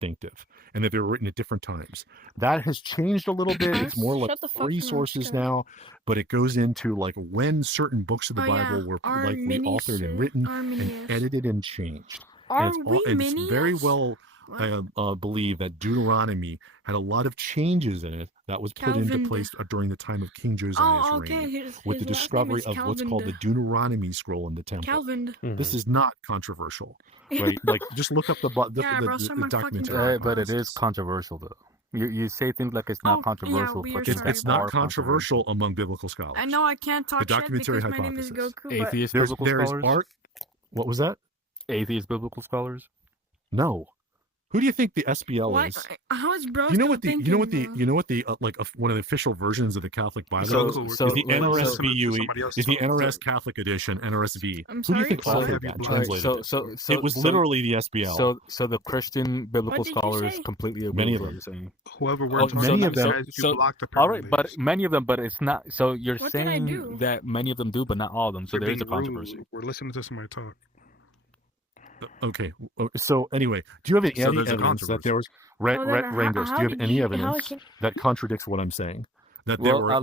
distinctive, and that they were written at different times. That has changed a little bit. It's more like Shut the fuck 3 up, sources Scott. now, but it goes into like when certain books of the Oh, Bible yeah. were likely authored and written and edited and changed. Are And we it's very minions? well believe that Deuteronomy had a lot of changes in it that was put into Calvin. place during the time of King Josiah's Oh, okay. reign, with the discovery of what's called the Deuteronomy scroll in the temple. Calvin. This is not controversial, right? Like, just look up the documentary. But it is controversial, though. You say things like it's not controversial, but it's not controversial among biblical scholars. I know I can't talk the documentary shit because my name is hypothesis. Goku. Atheist biblical scholars? What was that? Atheist biblical scholars? No. Who do you think the SBL is? How is bro? You know what the one of the official versions of the Catholic Bible is the NRSVUE, is the NRS Catholic Edition, NRSV. Who do you think authored that? Translated it? It was literally the SBL. So the Christian biblical scholars completely agree. Many of them. Whoever we're many of them. All right, but many of them, but it's not. So you're saying that many of them do, but not all of them. So there is a controversy. We're listening to somebody talk. Okay, so anyway, do you have any evidence that there was Rangos? Do you have any evidence that contradicts what I'm saying? That there were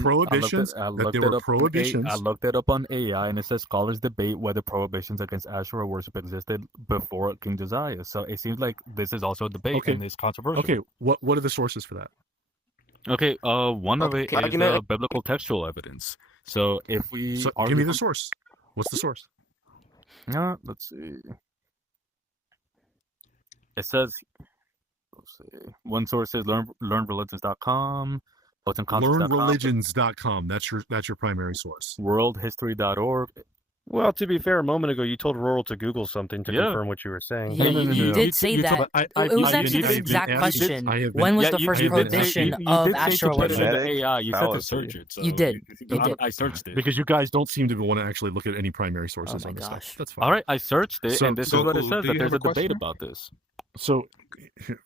prohibitions. I looked it up on AI, and it says scholars debate whether prohibitions against Asherah worship existed before King Josiah. So it seems like this is also a debate, and it's controversial. Okay, what are the sources for that? Okay, one of it is biblical textual evidence. So if we give me the source. What's the source? Let's see. It says, one source says learnreligions.com. Learnreligions.com. That's your primary source. Worldhistory.org. Well, to be fair, a moment ago you told Rural to Google something to confirm what you were saying. Yeah, you did say that. It was actually the exact question. When was the first prohibition of Asherah worship? AI, you said to search it. You did. I searched it. Because you guys don't seem to want to actually look at any primary sources on this stuff. That's fine. All right, I searched it, and this is what it says, that there's a debate about this. So,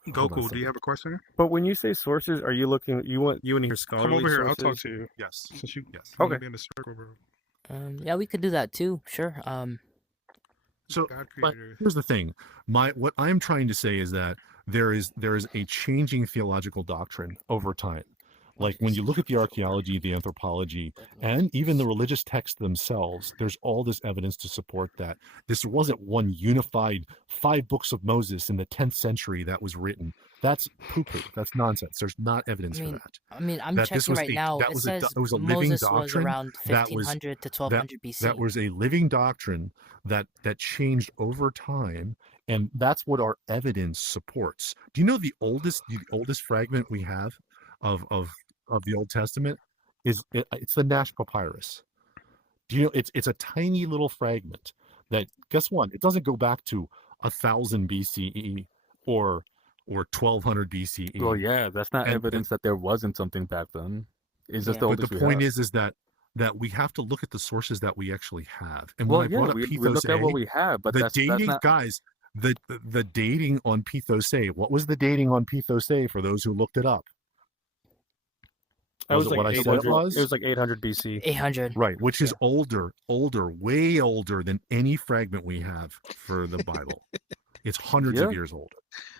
Goku, do you have a question? But when you say sources, are you looking? You want to hear scholarly sources? Come over here. Sources? I'll talk to you. Yes. Since you, yes. Okay. In the circle, bro. Yeah, we could do that too. Sure. So, but here's the thing. What I'm trying to say is that there is a changing theological doctrine over time. Like when you look at the archaeology, the anthropology, and even the religious texts themselves, there's all this evidence to support that this wasn't one unified 5 books of Moses in the 10th century that was written. That's poo-poo. That's nonsense. There's not evidence for that. I mean, I'm checking right now. It says Moses was around 1500 to 1200 BC. That was a living doctrine that changed over time, and that's what our evidence supports. Do you know the oldest fragment we have of the Old Testament it's the Nash Papyrus? Do you know it's a tiny little fragment that, guess what? It doesn't go back to 1000 BCE or 1200 BCE. Well, yeah, that's not evidence that there wasn't something back then. It's just the oldest. But the point is that we have to look at the sources that we actually have. And well, when I brought up we Pithos look at what we have, but the dating, not... guys, the dating on Pithos A. What was the dating on Pithos A for those who looked it up? Was it like what I said it was? It was like 800 BC. 800. Right, which is older, way older than any fragment we have for the Bible. It's hundreds of years old.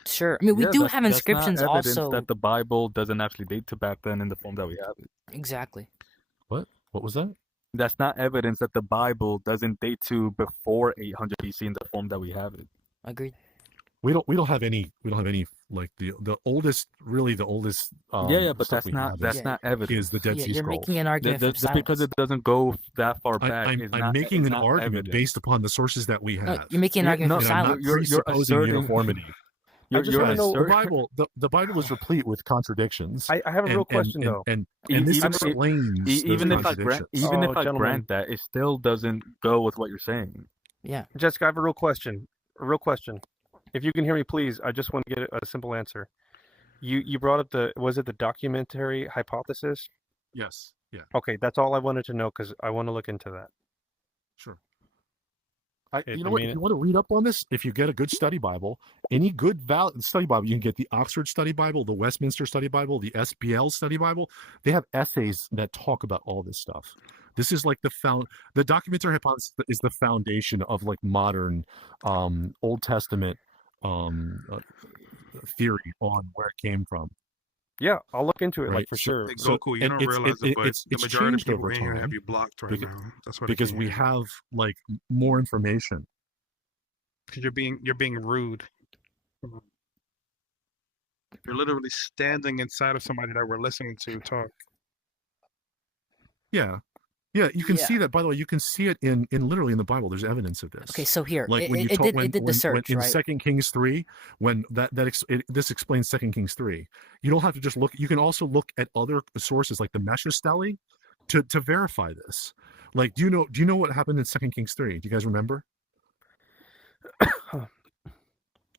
Sure. I mean, we do have inscriptions not evidence also. That the Bible doesn't actually date to back then in the form that we have it. Exactly. What? What was that? That's not evidence that the Bible doesn't date to before 800 BC in the form that we have it. Agreed. We don't have any like the oldest but that's not evidence. Is the Dead Sea Scrolls. You're making an argument just because it doesn't go that far back. I'm making an argument evidence. based upon the sources that we have. No, you're making an argument for silence. You're asserting uniformity. The Bible. The Bible is replete with contradictions. I have a real question though, and this explains even if I grant that, it still doesn't go with what you're saying. Yeah, Jessica, I have a real question. If you can hear me, please. I just want to get a simple answer. You brought up was it the documentary hypothesis? Yes. Yeah. Okay, that's all I wanted to know because I want to look into that. Sure. You know what? If you want to read up on this, if you get a good study Bible, any good study Bible, you can get the Oxford Study Bible, the Westminster Study Bible, the SBL Study Bible. They have essays that talk about all this stuff. This is like the documentary hypothesis is the foundation of like modern Old Testament theory on where it came from. Yeah, I'll look into it, Right. like for sure. Hey, Goku, you don't realize it, but the it's majority of changed people over in here have time you blocked right because, now. That's why because we have like more information. because you're being rude. You're literally standing inside of somebody that we're listening to talk. Yeah. Yeah, you can Yeah. see that. By the way, you can see it in literally in the Bible. There's evidence of this. Okay, so here, Like when you it talk, did the search, in right? 2 Kings 3, when this explains 2 Kings 3. You don't have to just look. You can also look at other sources like the Mesha Stele to verify this. Like, do you know what happened in 2 Kings 3? Do you guys remember?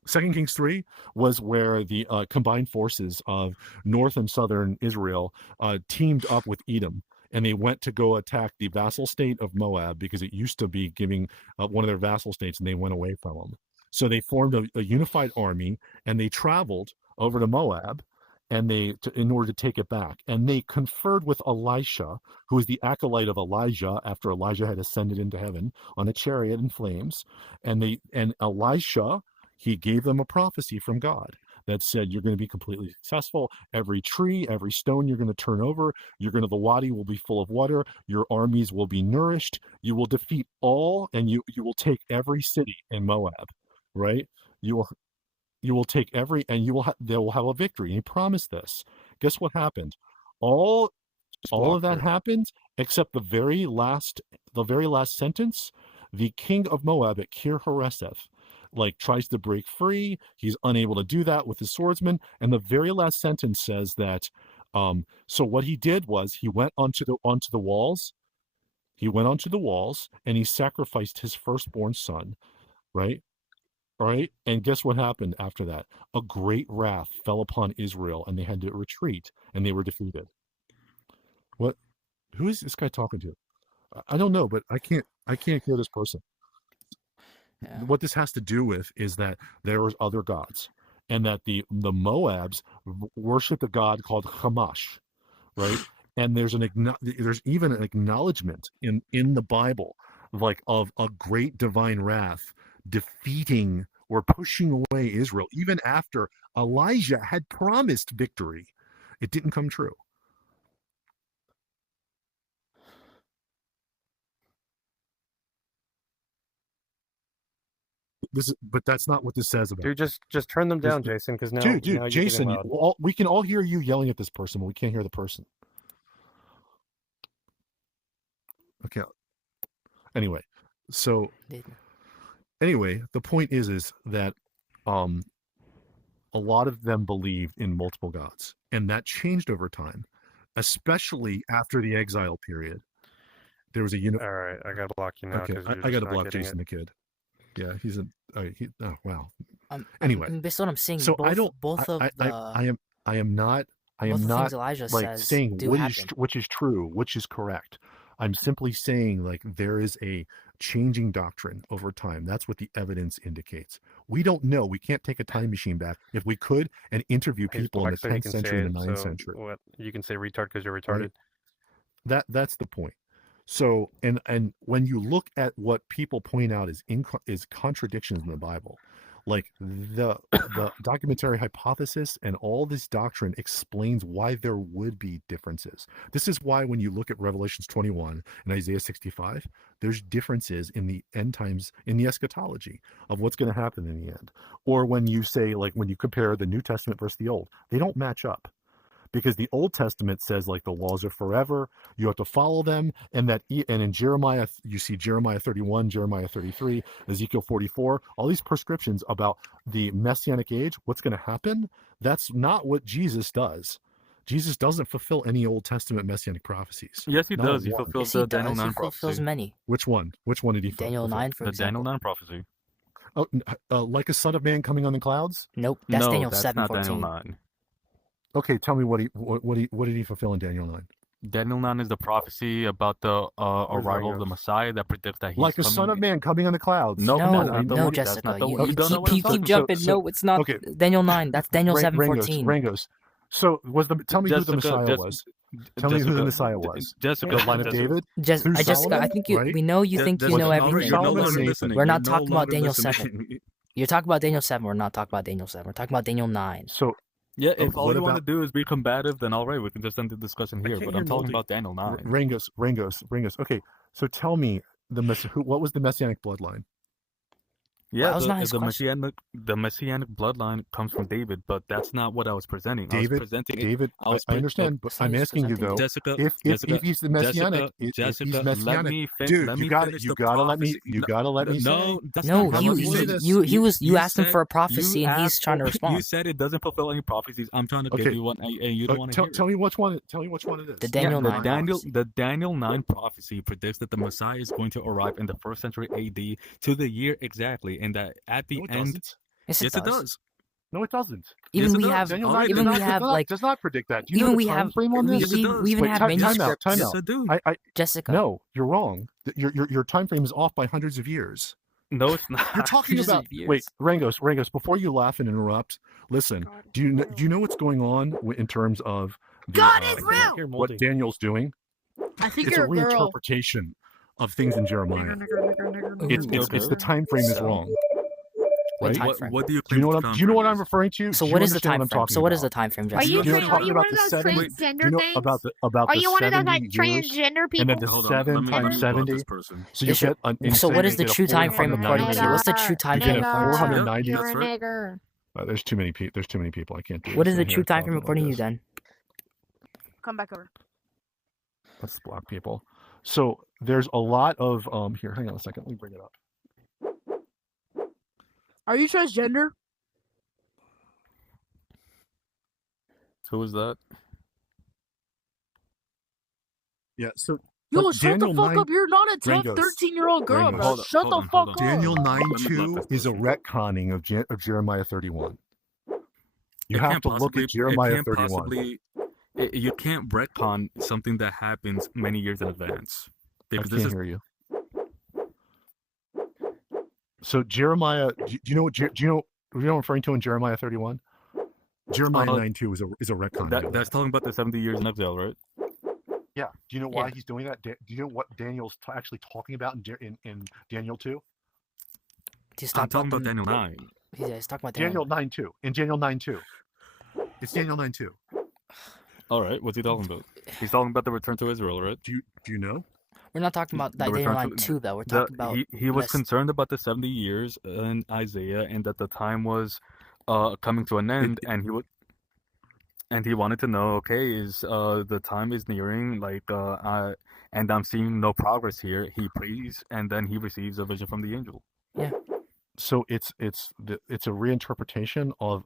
2 Kings 3 was where the combined forces of north and southern Israel teamed up with Edom, and they went to go attack the vassal state of Moab because it used to be giving one of their vassal states, and they went away from them. So they formed a unified army, and they traveled over to Moab, and in order to take it back, and they conferred with Elisha, who was the acolyte of Elijah after Elijah had ascended into heaven on a chariot in flames, and Elisha, he gave them a prophecy from God that said, you're going to be completely successful. Every tree, every stone you're going to turn over, the wadi will be full of water. Your armies will be nourished. You will defeat all, and you will take every city in Moab, right? You will take every, and they will have a victory. And he promised this. Guess what happened? All of that happened except the very last sentence. The king of Moab at Kir Hareseth tries to break free. He's unable to do that with his swordsman. And the very last sentence says that, so what he did was he went onto the walls. He went onto the walls and he sacrificed his firstborn son, right? All right. And guess what happened after that? A great wrath fell upon Israel and they had to retreat and they were defeated. What? Who is this guy talking to? I don't know, but I can't hear this person. Yeah. What this has to do with is that there was other gods, and that the Moabs worshipped a god called Hamash, right? And there's even an acknowledgement in the Bible, of a great divine wrath defeating or pushing away Israel, even after Elijah had promised victory. It didn't come true. But that's not what this says about. Dude, just turn them down, Jason, because now, dude, Jason, we can all hear you yelling at this person, but we can't hear the person. Okay. Anyway, the point is that a lot of them believed in multiple gods, and that changed over time, especially after the exile period. There was a All right, I gotta block you now. Okay, I gotta block Jason the Kid. Yeah, he's oh wow. Anyway, based on what I'm saying, so I am not Elijah says saying which is true, which is correct. I'm simply saying there is a changing doctrine over time. That's what the evidence indicates. We don't know. We can't take a time machine back. If we could and interview people in the 10th century and the 9th century. What, you can say retard because you're retarded? Right? That's the point. So, and when you look at what people point out is contradictions in the Bible, the documentary hypothesis and all this doctrine explains why there would be differences. This is why when you look at Revelations 21 and Isaiah 65, there's differences in the end times, in the eschatology of what's going to happen in the end. Or when you say, when you compare the New Testament versus the Old, they don't match up. Because the Old Testament says the laws are forever, you have to follow them, and in Jeremiah, you see Jeremiah 31, Jeremiah 33, Ezekiel 44, all these prescriptions about the Messianic age, what's going to happen. That's not what Jesus does. Jesus doesn't fulfill any Old Testament Messianic prophecies. Yes, he does. He fulfills the Daniel 9 prophecy. He fulfills many. Which one? Which one did he fulfill? Daniel 9, for example. The Daniel 9 prophecy. Oh, like a son of man coming on the clouds? Nope, that's Daniel 7:14. That's not Daniel 9. Okay, tell me what did he fulfill in Daniel 9? Daniel 9 is the prophecy about the arrival of the Messiah that predicts that he's like a son of man coming on the clouds. No, Jessica, you keep jumping. No, it's not. Okay. Daniel 9. That's Daniel 7:14. Rangos. So tell me who the Messiah was. Tell me who the Messiah was. Jessica, the line of David. Jessica, I think we know you think you know everything. We're not talking about Daniel 7. You're talking about Daniel 7. We're not talking about Daniel 7. We're talking about Daniel 9. So yeah, if all what you want to about do is be combative, then all right, we can just end the discussion here. can't But hear I'm talking multi about Daniel 9. Rangos. Okay, so tell me what was the messianic bloodline? Yeah, that was not his the messianic bloodline comes from David, but that's not what I was presenting. I was presenting David, I understand, but I'm asking you though, Jessica, if he's the messianic, if he's messianic, dude, you gotta let me say. No, that's No, not how you say this. you asked him for a prophecy, and he's asked trying to respond. You said it doesn't fulfill any prophecies. I'm trying to give you one, and you don't want to hear Tell me which one. Tell me which one it is. The Daniel 9 the Daniel 9 prophecy predicts that the Messiah is going to arrive in the 1st century AD to the year exactly, and that at the end. Yes, it does. No, it doesn't. Even Yes, we it have, does. even we have like, does not predict that. Do you even know we the time have, frame on this? we even have manuscripts. Time Yes, out. I do. Jessica. No, you're wrong. Your time frame is off by hundreds of years. No, it's not. You're talking Hundreds about of years. wait, Rangos. Before you laugh and interrupt, listen. Do you know what's going on in terms of God is real. what Daniel's doing? I think It's a you're a girl. reinterpretation of things in Jeremiah. Ooh. It's the time frame is So- wrong. What Right? time frame? What do you Do you know claim what do you know what I'm referring to? So Do you what is the understand time what I'm frame? talking So what is the about? time frame, Are Jessica? you You're tra- are talking you about one of the those 70 transgender you know things? about Are the you one of those 70 like years, transgender and then people? the Hold on, 7 let me times know about 70. this person. So you get an So what is the you get a true time frame according to you? 490. What's the true time You get frame a according to you? 490. You're a That's right. nigger. There's too many people. There's too many people. I can't do What this is the in true here time frame talking like according to you this. then? Come back over. Let's block people. So there's a lot of here. Hang on a second. Let me bring it up. Are you transgender? Who is that? Yeah. So Yo, but shut the Daniel fuck 9 up. You're not a 10, Rangos. 13-year-old girl, Rangos. bro. Hold on, Shut hold the on, fuck hold up. on. Daniel Let me block 9:2 this is a person. retconning of Jeremiah 31. You It have can't to look possibly- at Jeremiah it can't 31. possibly- you can't retcon something that happens many years in advance. I Because can't this is hear you. So Jeremiah, do you know what I'm referring to in Jeremiah 31? Jeremiah 9:2 is a retcon. that's talking about the 70 years in exile, right? Yeah. Do you know why Yeah. he's doing that? Do you know what Daniel's actually talking about in Daniel 2? He's I'm talking the- about Daniel 9. He's talking about Daniel 9:2. In Daniel 9:2. It's Daniel 9:2. All right, what's he talking about? He's talking about the return to Israel, right? Do you know? We're not talking about The Daniel return 9 to- 2 though. We're talking about he was less- concerned about the 70 years in Isaiah and that the time was coming to an end, and he wanted to know, okay, is the time is nearing, like and I'm seeing no progress here. He prays, and then he receives a vision from the angel. So it's a reinterpretation of